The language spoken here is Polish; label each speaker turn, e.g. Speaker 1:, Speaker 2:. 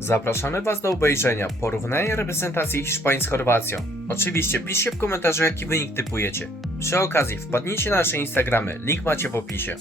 Speaker 1: Zapraszamy Was do obejrzenia porównania reprezentacji Hiszpanii z Chorwacją. Oczywiście piszcie w komentarzu jaki wynik typujecie. Przy okazji wpadnijcie na nasze Instagramy, link macie w opisie.